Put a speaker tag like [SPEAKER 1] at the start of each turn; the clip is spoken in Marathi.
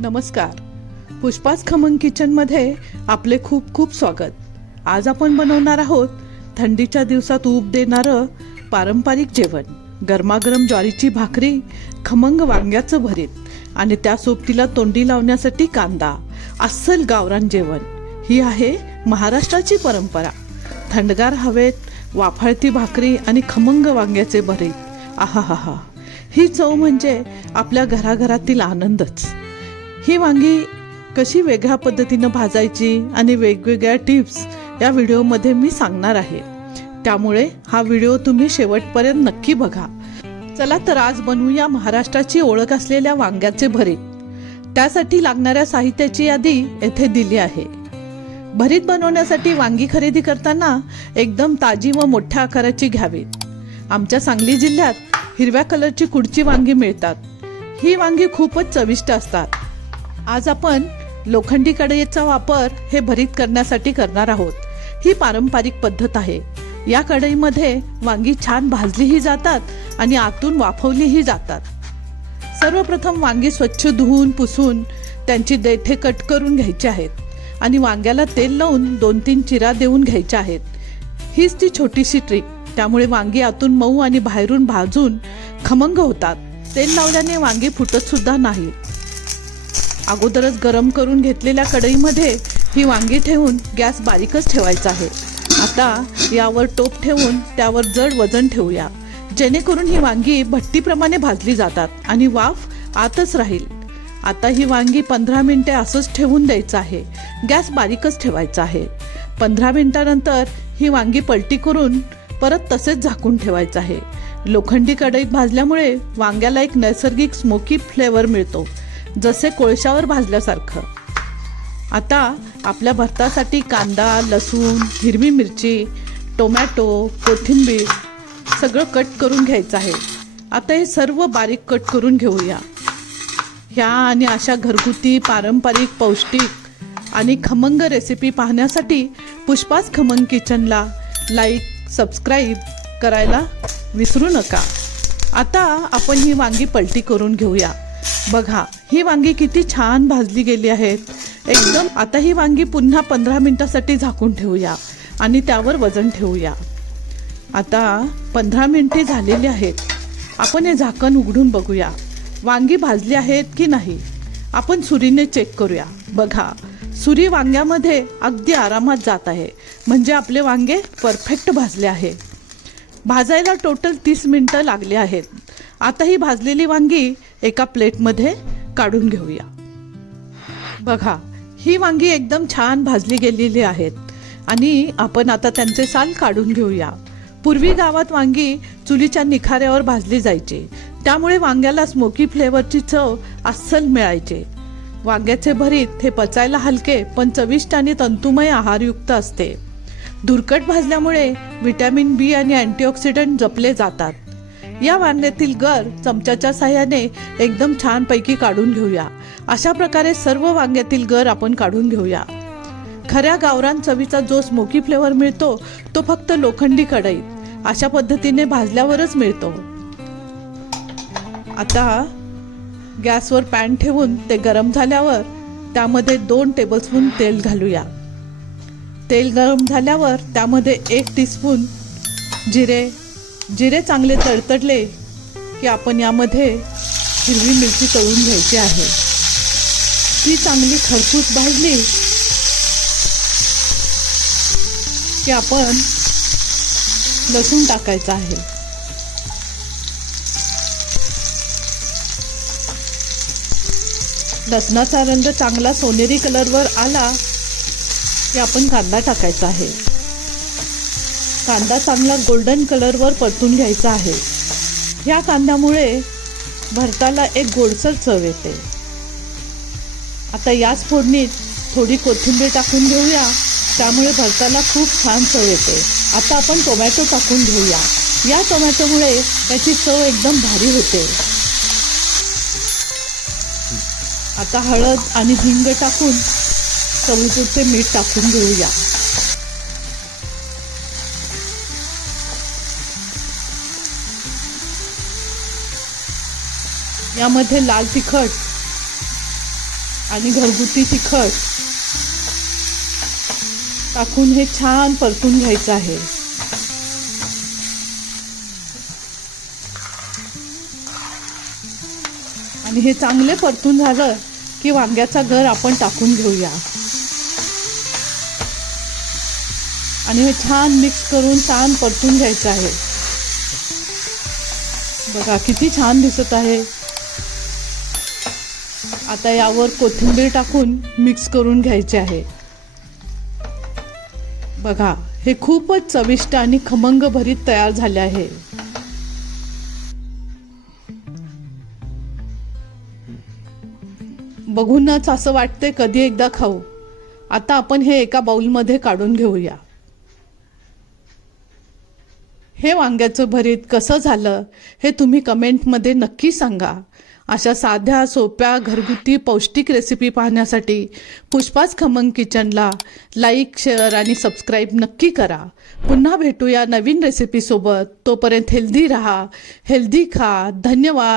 [SPEAKER 1] नमस्कार. पुष्पाच खमंग किचनमध्ये आपले खूप खूप स्वागत. आज आपण बनवणार आहोत थंडीच्या दिवसात ऊब देणारं पारंपरिक जेवण. गरमागरम ज्वारीची भाकरी खमंग वांग्याचं भरीत आणि त्या सोबतीला तोंडी लावण्यासाठी कांदा अस्सल गावरान जेवण. ही आहे महाराष्ट्राची परंपरा. थंडगार हवेत वाफाळती भाकरी आणि खमंग वांग्याचे भरीत. आहा हा हा ही चव म्हणजे आपल्या घराघरातील आनंदच. ही वांगी कशी वेगळ्या पद्धतीनं भाजायची आणि वेगवेगळ्या टिप्स या व्हिडिओमध्ये मी सांगणार आहे. त्यामुळे हा व्हिडिओ तुम्ही शेवटपर्यंत नक्की बघा. चला तर आज बनवूया महाराष्ट्राची ओळख असलेल्या वांग्याचे भरीत त्यासाठी लागणाऱ्या साहित्याची यादी येथे दिली आहे. भरीत बनवण्यासाठी वांगी खरेदी करताना एकदम ताजी व मोठ्या आकाराची घ्यावी. आमच्या सांगली जिल्ह्यात हिरव्या कलरची कुडची वांगी मिळतात. ही वांगी खूपच चविष्ट असतात. आज आपण लोखंडी कढईचा वापर हे भरीत करण्यासाठी करणार आहोत. ही पारंपरिक पद्धत आहे. या कढईमध्ये वांगी छान भाजलीही जातात आणि आतून वाफवलीही जातात. सर्वप्रथम वांगी स्वच्छ धुवून पुसून त्यांची देठे कट करून घ्यायचे आहेत आणि वांग्याला तेल लावून दोन तीन चिरा देऊन घ्यायच्या आहेत. हीच ती छोटीशी ट्रिक. त्यामुळे वांगी आतून मऊ आणि बाहेरून भाजून खमंग होतात. तेल लावल्याने वांगी फुटत सुद्धा नाही अगोदरच गरम करून घेतलेल्या कढईमध्ये ही वांगी ठेवून गॅस बारीकच ठेवायचा आहे. आता यावर टोप ठेवून त्यावर जड वजन ठेवूया. जेणेकरून ही वांगी भट्टीप्रमाणे भाजली जातात आणि वाफ आतच राहील. आता ही वांगी पंधरा मिनिटे असंच ठेवून द्यायचं आहे. गॅस बारीकच ठेवायचा आहे. पंधरा मिनटानंतर ही वांगी पलटी करून परत तसेच झाकून ठेवायचं आहे. लोखंडी कढईत भाजल्यामुळे वांग्याला एक नैसर्गिक स्मोकी फ्लेवर मिळतो. जसे कोळशावर भाजल्यासारखं. आता आपल्या भरतासाठी कांदा लसूण हिरवी मिरची टोमॅटो कोथिंबीर सगळं कट करून घ्यायचं आहे. आता हे सर्व बारीक कट करून घेऊया. ह्या आणि अशा घरगुती पारंपरिक पौष्टिक आणि खमंग रेसिपी पाहण्यासाठी पुष्पाच खमंग किचनला लाईक सबस्क्राईब करायला विसरू नका. आता आपण ही वांगी पलटी करून घेऊया. बघा ही वांगी किती छान भाजली गेली आहेत एकदम आता ही वांगी पुन्हा पंधरा मिनटासाठी झाकून ठेवूया आणि त्यावर वजन ठेवूया. आता पंधरा मिनटे झालेली आहेत. आपण हे झाकण उघडून बघूया. वांगी भाजली आहेत की नाही? आपण सुरीने चेक करूया. बघा सुरी वांग्यामध्ये अगदी आरामात जात आहे. म्हणजे आपले वांगे परफेक्ट भाजले आहे. भाजायला टोटल तीस मिनटं लागली आहेत. आता ही भाजलेली वांगी एका प्लेटमध्ये काढून घेऊया. बघा ही वांगी एकदम छान भाजली गेलेली आहेत. आणि आपण आता त्यांचे साल काढून घेऊया. पूर्वी गावात वांगी चुलीच्या निखाऱ्यावर भाजली जायची. त्यामुळे वांग्याला स्मोकी फ्लेवरची चव अस्सल मिळायचे. वांग्याचे भरीत हे पचायला हलके पण चविष्ट आणि तंतुमय आहारयुक्त असते. धुरकट भाजल्यामुळे व्हिटॅमिन बी आणि अँटीऑक्सिडंट जपले जातात. या वांग्यातील गर चमच्याच्या साह्याने एकदम छानपैकी काढून घेऊया. अशा प्रकारे सर्व वांग्यातील गर आपण काढून घेऊया. खऱ्या गावरान चवीचा जो स्मोकी फ्लेवर मिळतो तो फक्त लोखंडी कढईत अशा पद्धतीने भाजल्यावरच मिळतो. आता गॅसवर पॅन ठेवून ते गरम झाल्यावर त्यामध्ये दोन टेबलस्पून तेल घालूया. तेल गरम झाल्यावर त्यामध्ये एक टीस्पून जिरे जिरे चांगले तडतडले की आपण यामध्ये हिरवी मिरची तळून घ्यायची आहे. ती चांगली खरपूस भाजली की आपण लसूण टाकायचं आहे. लसणाचा रंग चांगला सोनेरी कलरवर आला की आपण कांदा टाकायचा आहे. कांदा चांगला गोल्डन कलरवर परतून घ्यायचा आहे. ह्या कांद्यामुळे भरताला एक गोडसर चव येते. आता याच फोडणीत थोडी कोथिंबीर टाकून घेऊया. त्यामुळे भरताला खूप छान चव येते. आता आपण टोमॅटो टाकून घेऊया. या टोमॅटोमुळे त्याची चव एकदम भारी होते. आता हळद आणि हिंग टाकून चवीपुरते मीठ टाकून घेऊया. यामध्ये लाल तिखट आणि घरगुती तिखट टाकून हे छान परतून घ्यायचं आहे. आणि हे चांगले परतून झालं की वांग्याचा घर आपण टाकून घेऊया. आणि हे छान मिक्स करून छान परतून घ्यायचं आहे. बघा किती छान दिसत आहे. आता यावर कोथिंबीर टाकून मिक्स करून घ्यायचे आहे. बघा हे खूपच चविष्ट आणि खमंग भरीत तयार झाले आहे. बघूनच असं वाटते कधी एकदा खाऊ. आता आपण हे एका बाउलमध्ये काढून घेऊया. हे वांग्याचं भरीत कसं झालं हे तुम्ही कमेंटमध्ये नक्की सांगा. अशा साध्या सोप्या घरगुती पौष्टिक रेसिपी पाहण्यासाठी पुष्पाच खमंग किचनला लाईक शेअर आणि सबस्क्राईब नक्की करा. पुन्हा भेटूया नवीन रेसिपीसोबत तोपर्यंत हेल्दी राहा हेल्दी खा. धन्यवाद.